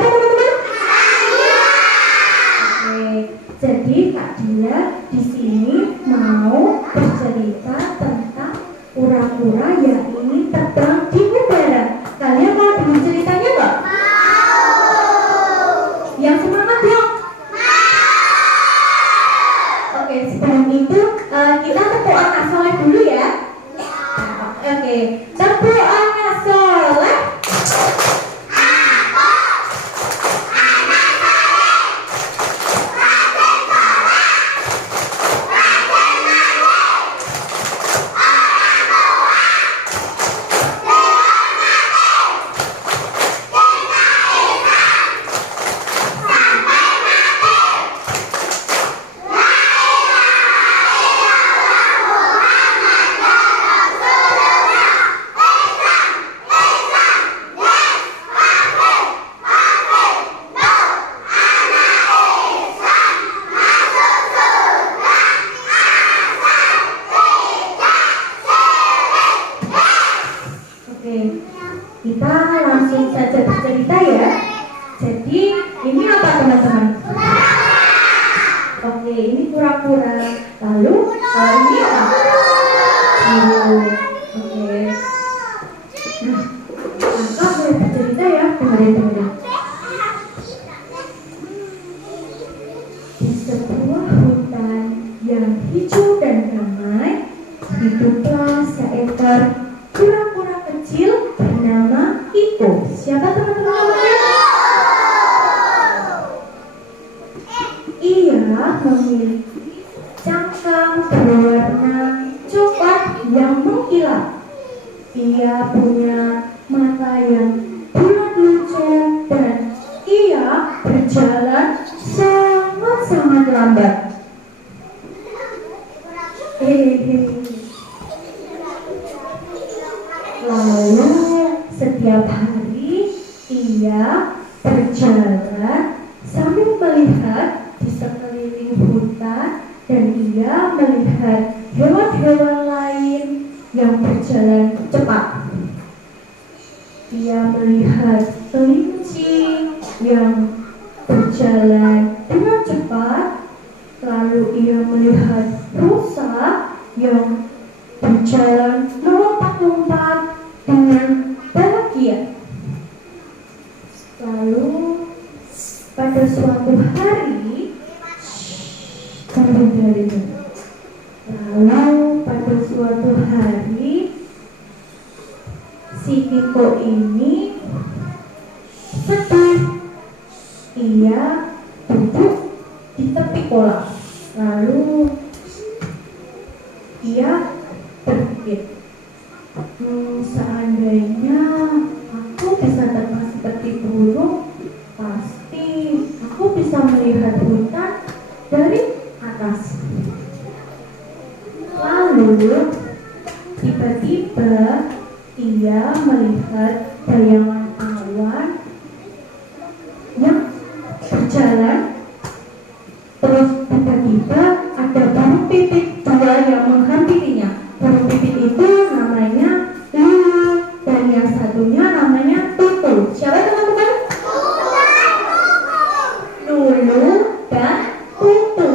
Siapa teman-teman? Oke, jadi Kak Dia di sini mau bercerita tentang kura-kura yang ingin terbang di udara. Kalian mau dengar ceritanya nggak? Yang semangat dong. Oke, sebelum itu kita tepuk anak soleh dulu ya. Oke, tepuk anak soleh. Kita langsung saja bercerita ya. Jadi ini apa teman-teman? Oke, ini kura-kura. Lalu ini apa? Oke. Nah, Kakak boleh bercerita ya. Dengerin. Di sebuah hutan yang hijau dan damai, hiduplah seekor kura-kura kecil bernama Iko. Siapa teman-teman namanya? Ia memiliki cangkang berwarna coklat yang mengkilap. Ia punya mata yang bulat lucu dan ia berjalan sangat-sangat lambat. Lalu setiap hari ia berjalan sambil melihat di sekeliling hutan dan ia melihat hewan-hewan lain yang berjalan cepat. Ia melihat kelinci yang berjalan dengan cepat, lalu ia melihat rusa yang berjalan lompat-lompat dengan bahagia. Lalu pada suatu hari, si Iko ini sedih. Ia duduk di tepi kolam. Lalu ia berpikir, seandainya aku bisa terbang seperti burung, pasti aku bisa melihat hutan dari atas. Lalu tiba-tiba ia melihat bayangan awan yang berjalan. Terus tiba-tiba ada burung pipit dua yang menghampirinya. Burung pipit itu namanya Lulu dan yang satunya namanya Tutu. Siapa teman-teman? Lulu dan Tutu.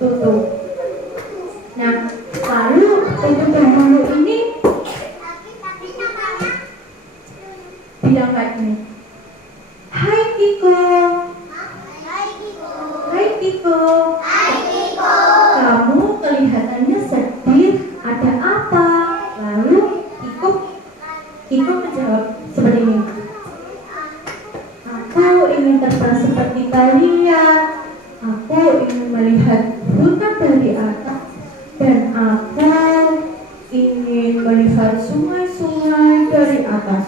Tutu. Nah, lalu Tutu dan Lulu ini bilang kayak gini, Hai Kiko. Kamu kelihatannya sedih, ada apa? Lalu Kiko menjawab seperti ini, aku ingin terbang seperti kalian. Aku ingin melihat hutan dari atas dan aku ingin melihat sungai-sungai dari atas.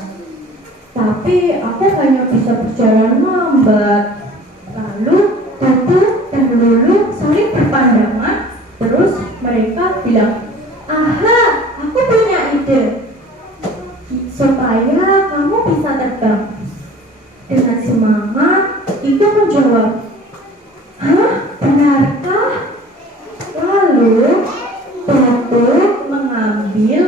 Tapi aku hanya bisa berjalan lambat. Lalu Tutu dan Lulu saling berpandangan. Terus mereka bilang, aha, aku punya ide supaya kamu bisa terbang. Dengan semangat, Iko menjawab, hah, benarkah? Lalu Tutu mengambil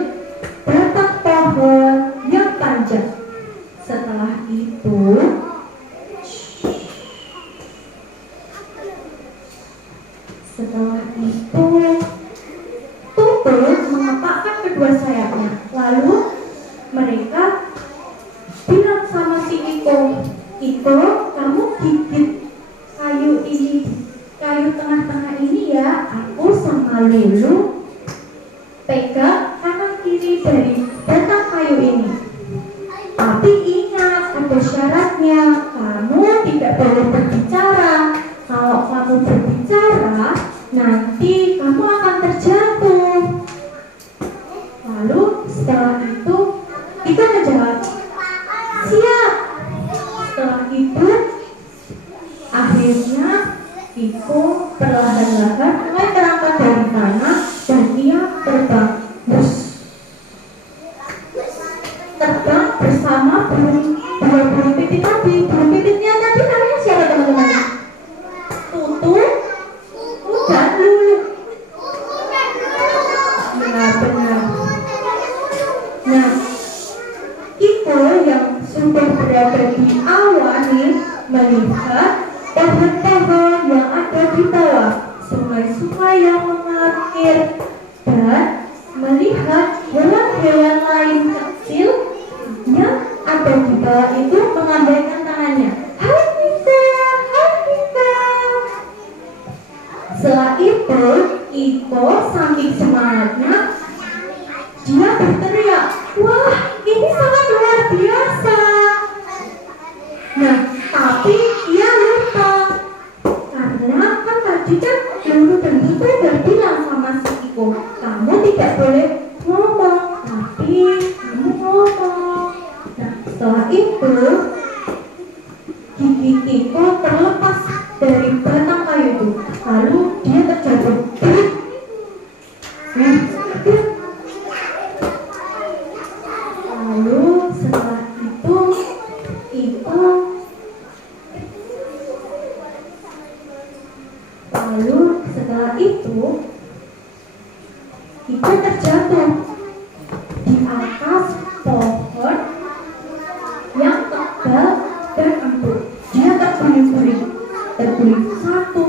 saudaranya. Lalu mereka bilang sama si Iko, kamu gigit kayu ini, kayu tengah-tengah ini ya. Aku sama Lulu pegang kanan kiri dari batang kayu ini. Tapi ingat, ada syaratnya. Kamu tidak boleh berbicara. Kalau kamu berbicara, nanti kamu akan terjatuh. Lalu setelah itu, Iko menjawab, siap. Setelah itu, akhirnya Iko perlahan-lahan mulai terangkat dari tanah dan ia terbang. Terbang bersama burung pipit tadi. Burung pipitnya tadi namanya siapa teman-teman? Tutu, dan Lulu. Benar-benar. Nah, Iko yang sudah berada di awan nih melihat pohon-pohon yang ada di bawah, sungai-sungai yang mengalir, dan melihat hewan-hewan lain kecil yang ada di bawah itu mengambaikan tangannya. Hai kita, hai kita. Setelah itu, Iko saking semangatnya, dia berteriak, wah ini sangat luar biasa. Nah, tapi ia lupa. Karena kan tadi kan Lulu dan Tutu udah bilang sama si Iko, kamu tidak boleh ngomong, tapi kamu ngomong. Nah, setelah itu gigi Iko terlepas dari batang kayu itu. Lalu dia terjatuh. Nah, lalu setelah itu Iko terjatuh di atas pohon yang tebal dan empuk. Dia terguling-guling satu,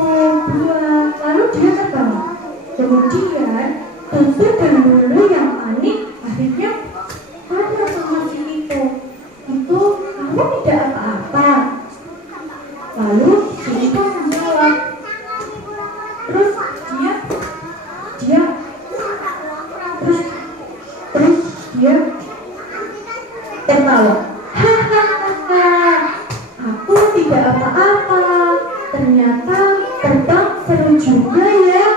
dua, lalu dia terbangun. Kemudian Tutu dan Lulu yang panik akhirnya tanya sama si Iko, itu kamu tidak apa-apa? Lalu si Iko menjawab, terus dia tertawa. Hahaha, aku tidak apa-apa. Ternyata terbang seru juga ya.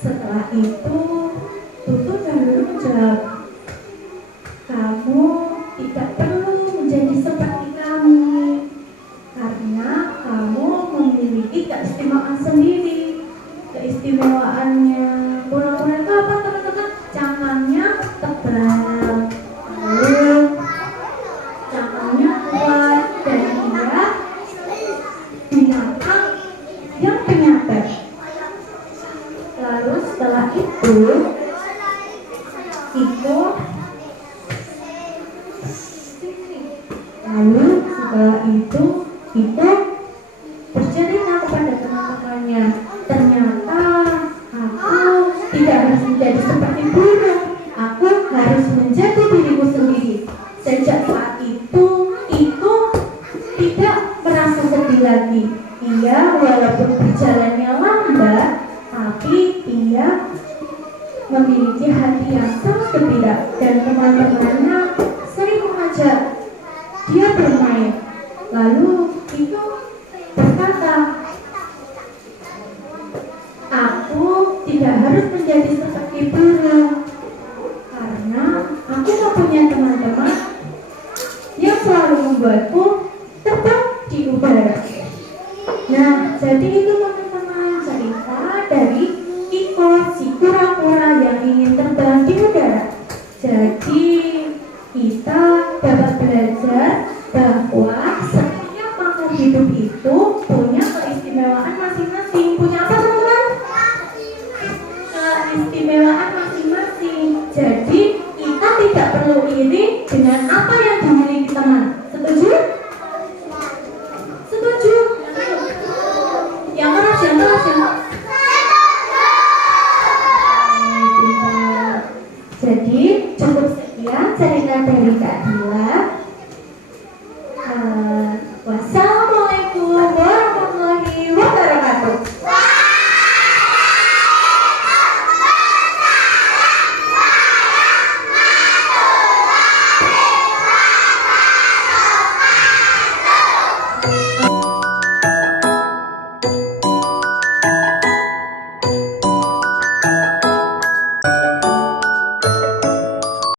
Setelah itu Tutu dan Lulu menjawab, kamu tidak perlu menjadi seperti kami, karena kamu memiliki keistimewaan sendiri. Keistimewaannya kura-kura itu apa teman-teman? Cangkangnya tebal, lalu cangkangnya kuat, dan dia binatang yang penyadap. Lalu setelah itu Iko bercerita kepada teman-temannya, ternyata aku tidak harus menjadi seperti burung, aku harus menjadi diriku sendiri. Sejak saat itu Iko tidak merasa sedih lagi. Ia walaupun berjalannya lambat, tapi ia memiliki hati yang sangat gembira, dan teman-temannya sering mengajak dia bermain. Lalu Iko berkata, aku tidak harus menjadi seperti burung, karena aku mempunyai teman-teman yang selalu membuatku terbang di udara. Nah, jadi itu teman-teman cerita dari Iko, si kura-kura yang ingin terbang di udara. Jadi kita dapat belajar bahwa setiap makhluk hidup itu punya keistimewaan masing-masing. Punya apa teman-teman? Keistimewaan masing-masing. Jadi kita tidak perlu iri dengan apa yang dimiliki teman. Setuju? Setuju? Yang keras, yang keras, yang keras. dari Kak Dila. Puasa